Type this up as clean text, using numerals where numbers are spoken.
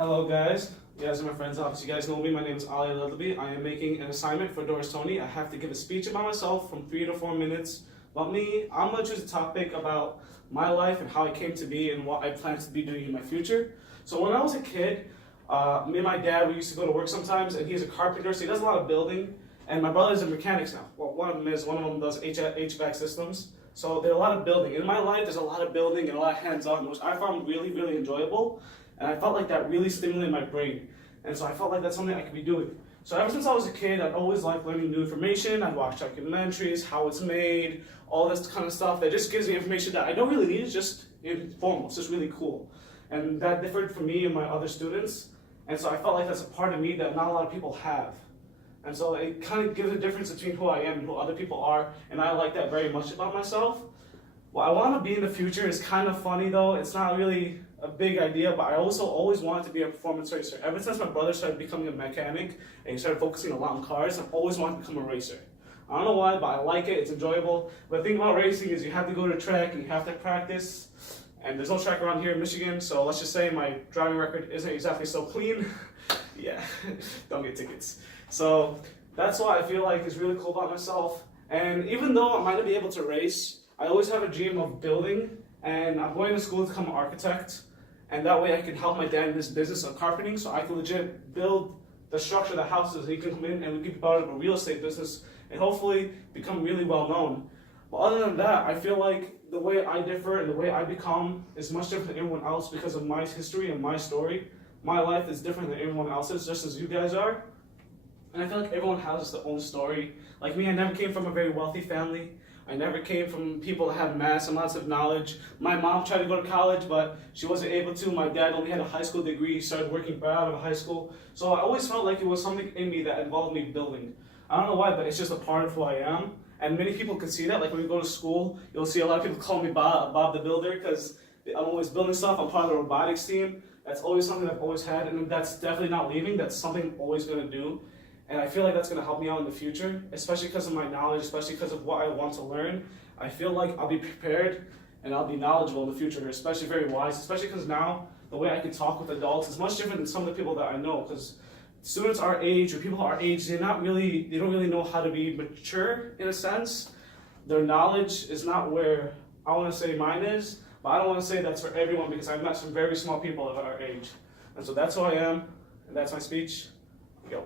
Hello guys, you guys are my friends, obviously you guys know me, my name is Ali Lullaby. I am making an assignment for Doris Toney. I have to give a speech about myself from 3 to 4 minutes. About me, I'm going to choose a topic about my life and how I came to be and what I plan to be doing in my future. So when I was a kid, me and my dad, we used to go to work sometimes, and he's a carpenter, so he does a lot of building. And my brother's a mechanics now. Well, one of them does HVAC systems. So there's a lot of building. In my life, there's a lot of building and a lot of hands-on, which I found really, really enjoyable. And I felt like that really stimulated my brain. And so I felt like that's something I could be doing. So ever since I was a kid, I'd always liked learning new information. I'd watch documentaries, how it's made, all this kind of stuff that just gives me information that I don't really need. It's just informal. It's just really cool. And that differed from me and my other students. And so I felt like that's a part of me that not a lot of people have. And so it kind of gives a difference between who I am and who other people are. And I like that very much about myself. What I want to be in the future is kind of funny though. It's not really a big idea, but I also always wanted to be a performance racer. Ever since my brother started becoming a mechanic and he started focusing a lot on cars, I've always wanted to become a racer. I don't know why, but I like it, it's enjoyable. But the thing about racing is you have to go to track and you have to practice. And there's no track around here in Michigan, so let's just say my driving record isn't exactly so clean. Yeah, don't get tickets. So that's what I feel like is really cool about myself. And even though I might not be able to race, I always have a dream of building, and I'm going to school to become an architect. And that way I can help my dad in his business of carpeting, so I can legit build the structure of the houses. He can come in and we can be part of a real estate business and hopefully become really well known. But other than that, I feel like the way I differ and the way I become is much different than everyone else because of my history and my story. My life is different than everyone else's, just as you guys are. And I feel like everyone has their own story. Like me, I never came from a very wealthy family. I never came from people that have mass amounts of knowledge. My mom tried to go to college, but she wasn't able to. My dad only had a high school degree. He started working right out of high school. So I always felt like it was something in me that involved me building. I don't know why, but it's just a part of who I am. And many people can see that. Like when we go to school, you'll see a lot of people call me Bob the Builder because I'm always building stuff. I'm part of the robotics team. That's always something I've always had, and that's definitely not leaving. That's something I'm always going to do. And I feel like that's going to help me out in the future, especially because of my knowledge, especially because of what I want to learn. I feel like I'll be prepared and I'll be knowledgeable in the future, especially very wise, especially because now the way I can talk with adults is much different than some of the people that I know. Because students our age or people our age, they don't really know how to be mature in a sense. Their knowledge is not where I want to say mine is, but I don't want to say that's for everyone because I've met some very small people of our age. And so that's who I am, and that's my speech. Go.